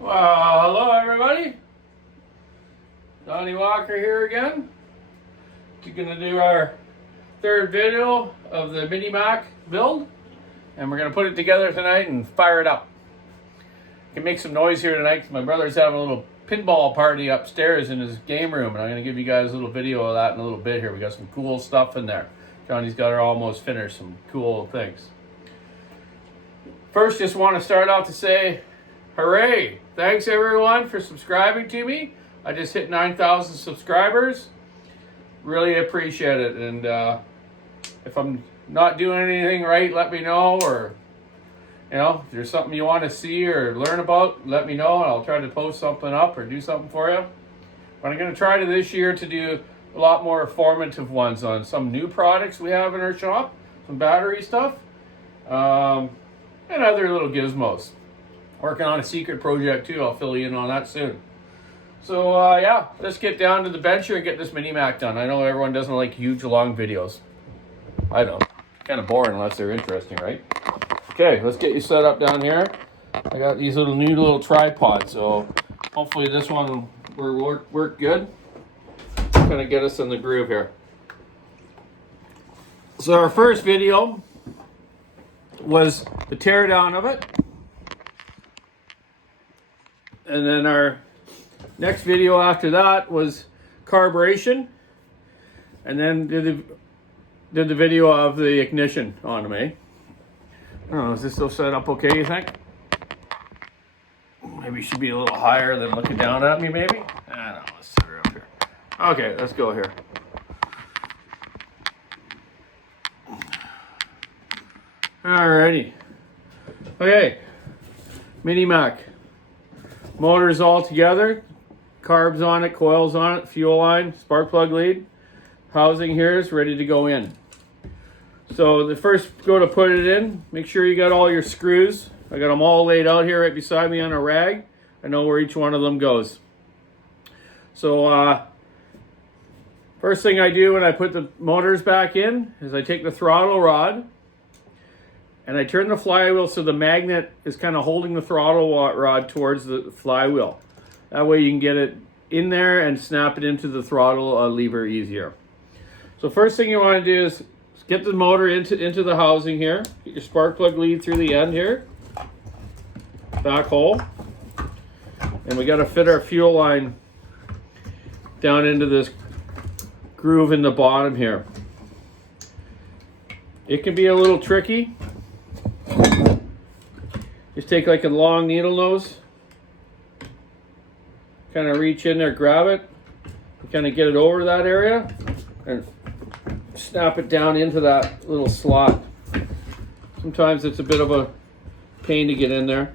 Well, hello everybody. Donny Walker here again. We're going to do our third video of the Mini Mac build, and we're going to put it together tonight and fire it up. I can make some noise here tonight because my brother's having a little pinball party upstairs in his game room, and I'm going to give you guys a little video of that in a little bit here. We got some cool stuff in there. Johnny's got it almost finished, some cool things. First, just want to start out to say, hooray! Thanks everyone for subscribing to me. I just hit 9,000 subscribers. Really appreciate it. And if I'm not doing anything right, let me know. Or, you know, if there's something you want to see or learn about, let me know. And I'll try to post something up or do something for you. But I'm going to try to this year to do a lot more informative ones on some new products we have in our shop. Some battery stuff. And other little gizmos. Working on a secret project too. I'll fill you in on that soon. So yeah, let's get down to the bench here and get this Mini Mac done. I know everyone doesn't like huge long videos. I don't. Kind of boring unless they're interesting, right? Okay, let's get you set up down here. I got these new little tripods, so hopefully this one will work good. Kind of get us in the groove here. So our first video was the teardown of it. And then our next video after that was carburation. And then did the video of the ignition on me. I don't know, is this still set up okay, you think? Maybe it should be a little higher than looking down at me, maybe? I don't know, let's set her up here. Okay, let's go here. Alrighty. Okay, Mini Mac. Motors all together, carbs on it, coils on it, fuel line, spark plug lead. Housing here is ready to go in. So the first go to put it in, make sure you got all your screws. I got them all laid out here right beside me on a rag. I know where each one of them goes. So first thing I do when I put the motors back in is I take the throttle rod and I turn the flywheel so the magnet is kind of holding the throttle rod towards the flywheel. That way you can get it in there and snap it into the throttle lever easier. So first thing you want to do is get the motor into the housing here. Get your spark plug lead through the end here. Back hole. And we got to fit our fuel line down into this groove in the bottom here. It can be a little tricky. Just take like a long needle nose, kind of reach in there, grab it, kind of get it over that area, and snap it down into that little slot. Sometimes it's a bit of a pain to get in there.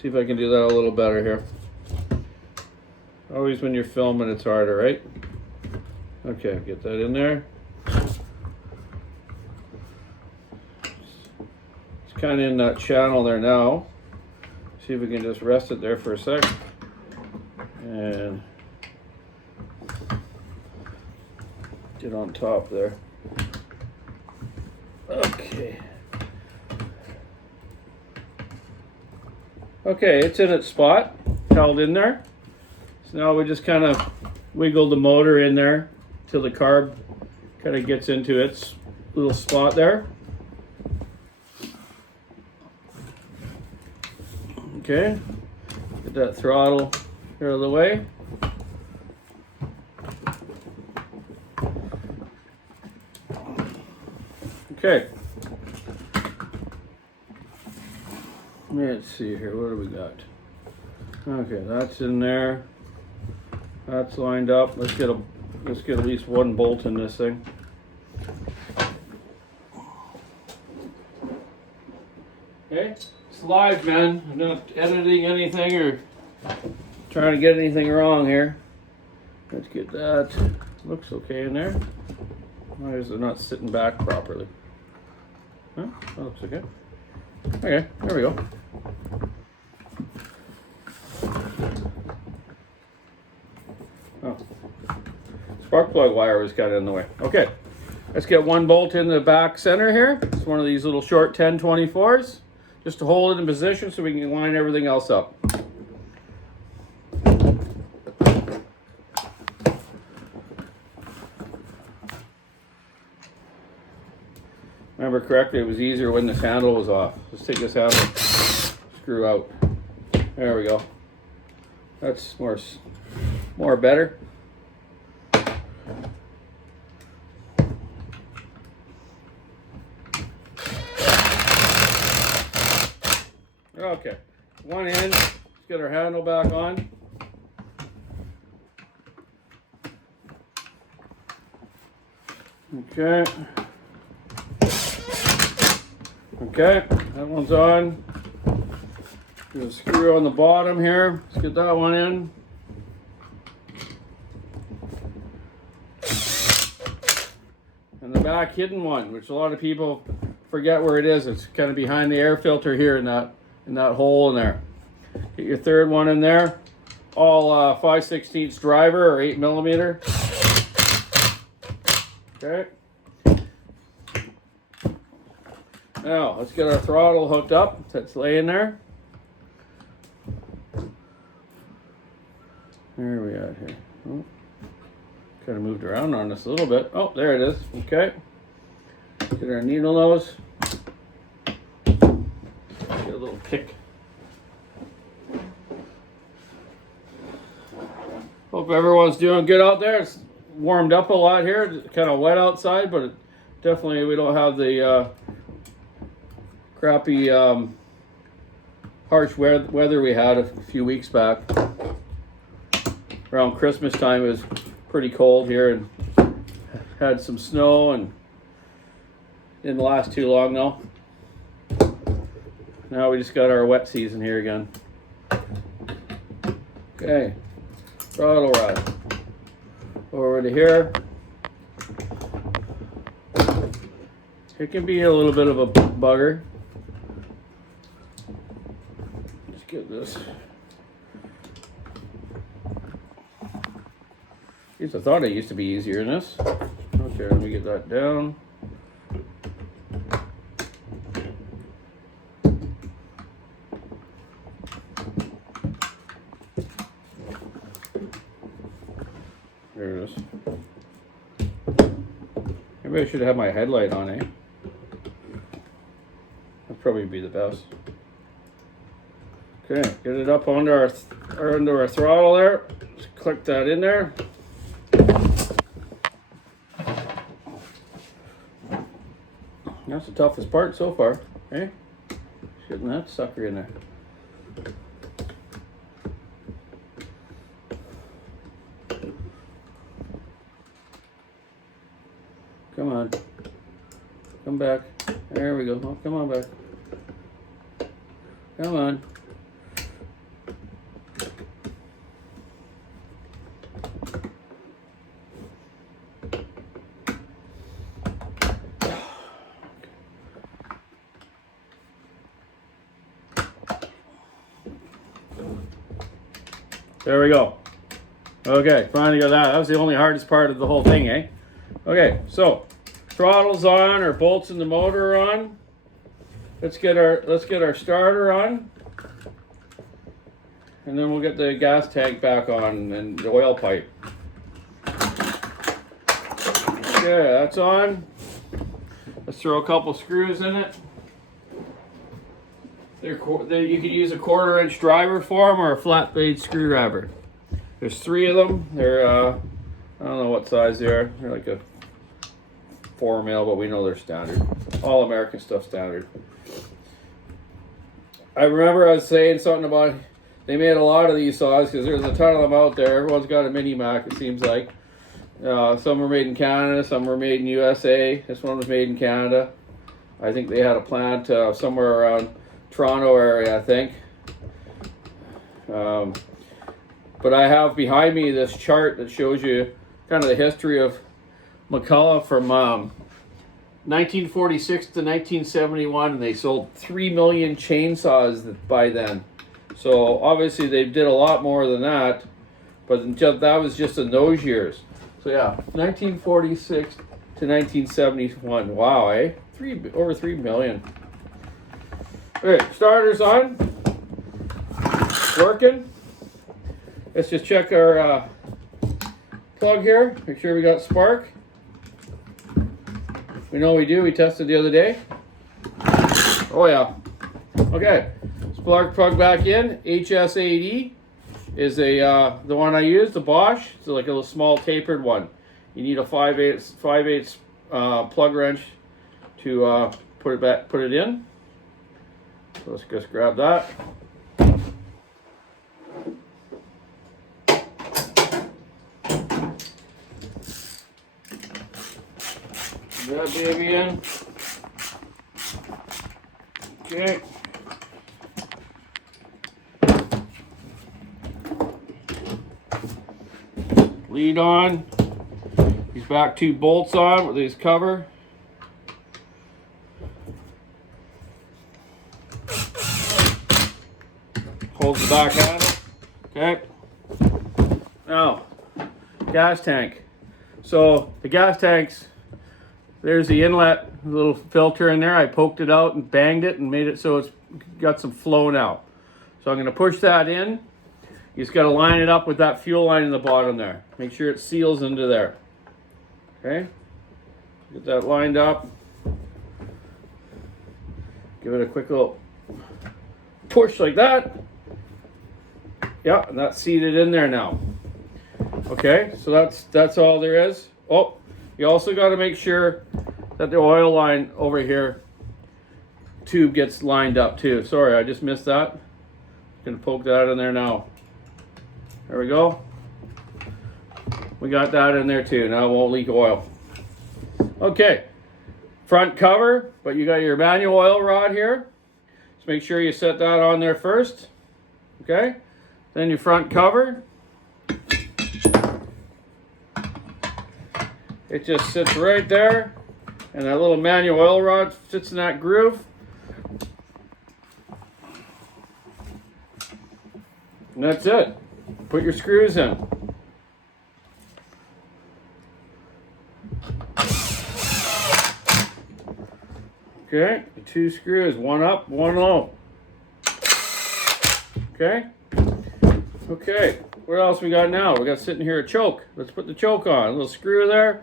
See if I can do that a little better here. Always when you're filming it's harder, right? Okay, get that in there. Kind of in that channel there now. See if we can just rest it there for a sec. And get on top there. Okay. Okay, it's in its spot, held in there. So now we just kind of wiggle the motor in there till the carb kind of gets into its little spot there. Okay, get that throttle out of the way. Okay. Let's see here, what do we got? Okay, that's in there. That's lined up. Let's get at least one bolt in this thing. Okay. Live, man. I'm not editing anything or trying to get anything wrong here. Let's get that. Looks okay in there. Why is it not sitting back properly? Huh? That looks okay. Okay, there we go. Oh. Spark plug wire was kind of in the way. Okay. Let's get one bolt in the back center here. It's one of these little short 1024s. Just to hold it in position so we can line everything else up. remember correctly, it was easier when this handle was off. Let's take this handle, screw out. There we go. That's more better. Okay, one end. Let's get our handle back on. Okay. Okay, that one's on. There's a screw on the bottom here. Let's get that one in. And the back hidden one, which a lot of people forget where it is. It's kind of behind the air filter here in that hole in there. Get your third one in there. All 5/16 driver or 8mm. Okay. Now let's get our throttle hooked up. That's laying there. Where are we at here? Oh, kind of moved around on us a little bit. Oh, there it is. Okay. Get our needle nose. Get a little kick. Hope everyone's doing good out there. It's warmed up a lot here. It's kind of wet outside, but definitely we don't have the crappy harsh weather we had a few weeks back. Around Christmas time it was pretty cold here and had some snow and didn't last too long though. Now we just got our wet season here again. Okay, throttle rod over to here. It can be a little bit of a bugger. Let's get this. I thought it used to be easier than this. Okay, let me get that down. There it is. Maybe I should have my headlight on, eh? That'd probably be the best. Okay, get it up under our throttle there. Just click that in there. That's the toughest part so far, eh? Getting that sucker in there. Come on. Come back. There we go. Oh, come on back. Come on. There we go. Okay, finally got that. That was the only hardest part of the whole thing, eh? Okay, so throttle's on, our bolts in the motor are on. Let's get our starter on. And then we'll get the gas tank back on and the oil pipe. Okay, that's on. Let's throw a couple screws in it. You could use a 1/4-inch driver for them or a flat blade screwdriver. There's 3 of them. They're I don't know what size they are. They're like a 4mm, but we know they're standard. All American stuff standard. I remember I was saying something about they made a lot of these saws because there's a ton of them out there. Everyone's got a mini Mac, it seems like. Some were made in Canada, some were made in USA. This one was made in Canada. I think they had a plant somewhere around Toronto area, I think. But I have behind me this chart that shows you kind of the history of McCulloch from 1946 to 1971, and they sold 3 million chainsaws by then. So obviously they did a lot more than that, but that was just in those years. So yeah, 1946 to 1971. Wow, eh? Over 3 million. Okay, starter's on. Working. Let's just check our plug here. Make sure we got spark. We know we do. We tested the other day. Oh yeah. Okay. Spark plug back in. HS80 is the one I use, the Bosch. It's like a little small tapered one. You need a 5/8 plug wrench to put it in. So let's just grab that. Put that baby in. Okay. Lead on. These back 2 bolts on with these cover. Holds the back handle. Okay. Now, gas tank. So the gas tanks, there's the inlet, little filter in there. I poked it out and banged it and made it so it's got some flow now. So I'm going to push that in. You just got to line it up with that fuel line in the bottom there. Make sure it seals into there. Okay. Get that lined up. Give it a quick little push like that. Yeah, and that's seated in there now. Okay, so that's all there is. Oh, you also got to make sure that the oil line over here tube gets lined up too. Sorry, I just missed that. Gonna poke that in there now. There we go. We got that in there too. Now it won't leak oil. Okay, front cover, but you got your manual oil rod here. Just make sure you set that on there first. Okay, then your front cover. It just sits right there, and that little manual oil rod sits in that groove. And that's it. Put your screws in. Okay, 2 screws, one up, one low. Okay. Okay, what else we got now? We got sitting here a choke. Let's put the choke on. A little screw there.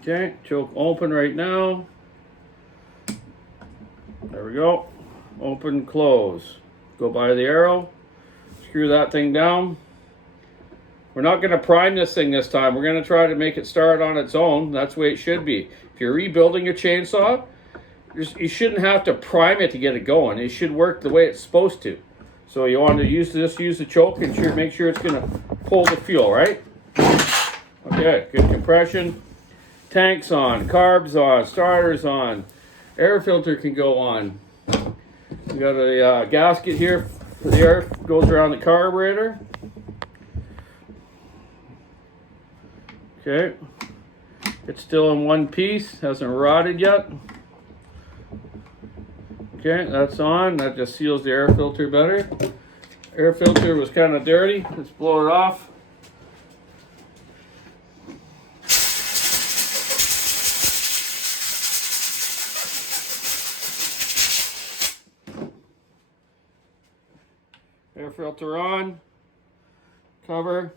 Okay, choke open right now. There we go. Open, close. Go by the arrow. Screw that thing down. We're not going to prime this thing this time. We're going to try to make it start on its own. That's the way it should be. If you're rebuilding a chainsaw, you shouldn't have to prime it to get it going. It should work the way it's supposed to. So you want to use the choke and make sure it's going to pull the fuel, right? Okay, good compression. Tanks on, carbs on, starters on. Air filter can go on. We got a gasket here for the air goes around the carburetor. Okay, it's still in one piece, hasn't rotted yet. Okay, that's on. That just seals the air filter better. Air filter was kind of dirty. Let's blow it off. Air filter on. Cover.